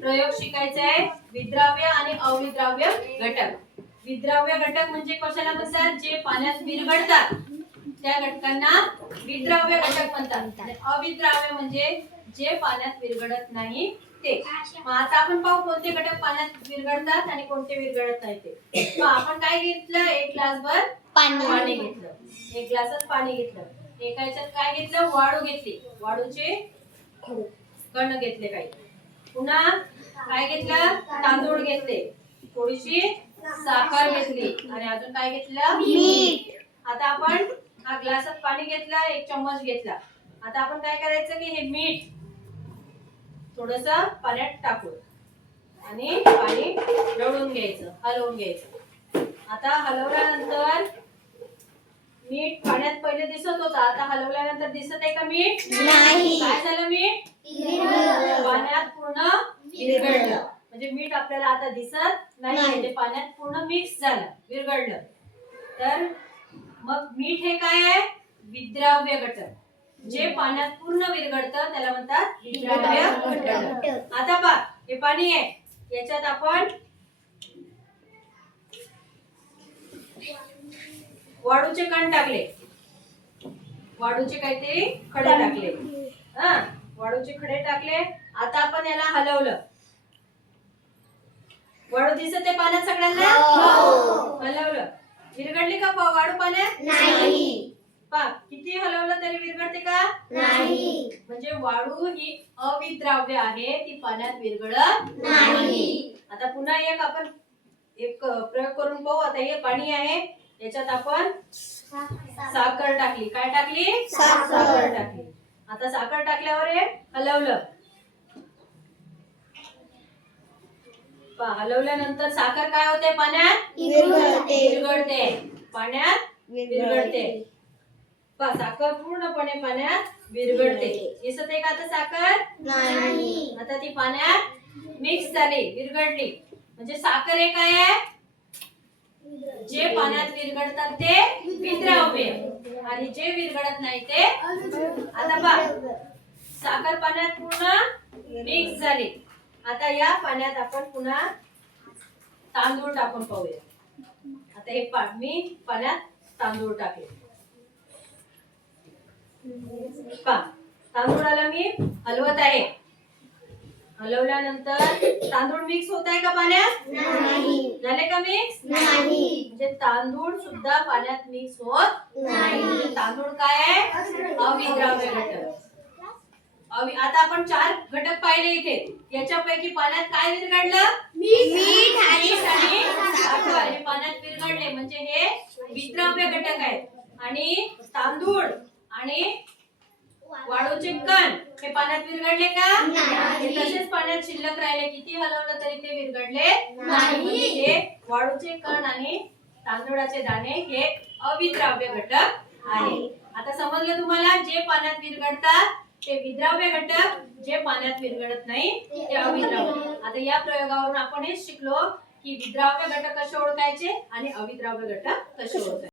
प्रयोग शिकायचा आहे विद्राव्य आणि अविद्राव्य घटक. विद्राव्य घटक म्हणजे कशाला म्हणतात? जे पाण्यात विरघळतात त्या घटकांना विद्राव्य घटक म्हणतात. आणि अविद्राव्य म्हणजे जे पाण्यात विरघळत नाही ते. मग आता आपण पाहू कोणते घटक पाण्यात विरघळतात आणि कोणते विरघळत नाही ते. मग आपण काय घेतलं? एक ग्लासभर पाणी घेतलं. एक ग्लासात पाणी घेतलं. एका ह्याच्यात काय घेतलं? वाळू घेतली. वाळूचे कण घेतले काही. पुन्हा काय घेतलं? तांदूळ घेतले. थोडीशी साखर घेतली आणि अजून काय घेतलं? मीठ. आता आपण हा ग्लासात पाणी घेतलं, एक चम्मच घेतला. आता आपण काय करायचं की हे मीठ थोडस पाण्यात टाकू आणि पाणी ढवळून घ्यायचं, हलवून घ्यायचं. आता हलवल्यानंतर मीठ पाण्यात पहिले दिसत होतं, आता हलवल्यानंतर दिसत आहे का मीठ? नाही. काय झालं? मीठ पाण्यात पूर्ण विरघळलं. म्हणजे मीठ आपल्याला आता दिसत नाही, ते पाण्यात पूर्ण मिक्स झालं, विरघळलं. तर मग मीठ हे काय आहे? विद्राव्य घटक. जे पाण्यात पूर्ण विरघळतं त्याला म्हणतात विद्राव्य घटक. आता पहा, हे पाणी आहे, याच्यात आपण वाळूचे कण टाकले, वाळूचे काहीतरी खडे टाकले. वाळूचे खडे टाकले. आता आपण याला हलवलं. वाळू दिसत आहे पाण्यात सगळ्यांना? हलवलं. विरघळली का वाळू पाण्यात? नाही. पहा, किती हलवलं तरी विरघळते का? नाही. म्हणजे वाळू ही अविद्राव्य आहे, ती पाण्यात विरघळत नाही. आता पुन्हा एक प्रयोग करून पाहू. आता हे पाणी आहे, याच्यात आपण साखर टाकली. काय टाकली? साखर टाकली. आता साखर टाकल्यावर हे हलवलं. हलवल्यानंतर साखर काय होते? पाण्यात विरघळते. पाण्यात विरघळते. साखर पूर्णपणे पाण्यात विरघळते. दिसत आहे का आता साखर? नाही. आता ती पाण्यात मिक्स झाली, विरघळली. म्हणजे साखर हे काय आहे? जे पाण्यात विरघळतात ते विद्राव्य आणि जे विरघळत नाही ते. आता पहा, साखर पाण्यात पूर्ण मिक्स झाली. आता या पाण्यात आपण पुन्हा तांदूळ टाकून पाहूया. आता हे मी पाण्यात तांदूळ टाकले. पहा, तांदूळाला मी हलवत आहे. हलवल्यानंतर तांदूळ मिक्स होत आहे का पाण्यात? नाही. झाले का मिक्स? नाही. म्हणजे तांदूळ सुद्धा पाण्यात मिक्स होत नाही. म्हणजे तांदूळ काय आहे? अविद्राव्य घटक. आता आपण 4 घटक पाहिले इथे. याच्यापैकी पाण्यात काय विरघळलं? मीठ आणि साखर हे पाण्यात विरघळले. म्हणजे हे विद्राव्य घटक आहेत. आणि तांदूळ आणि वाळूचे कण हे पाण्यात विरघळले का? नाही. हे तसेच पाण्यात शिल्लक राहिले. किती हलवलं तरी ते विरघळले नाही. हे वाळूचे कण आणि तांदूळाचे दाणे हे अविद्राव्य घटक आहे. आता समजलं तुम्हाला? जे पाण्यात विरघळतात ते विद्राव्य घटक, जे पाण्यात विरघळत नाही ते अविद्राव्य. आता या प्रयोगावरून आपण हे शिकलो की विद्राव्य घटक कसे ओळखायचे आणि अविद्राव्य घटक कसे ओळखायचे.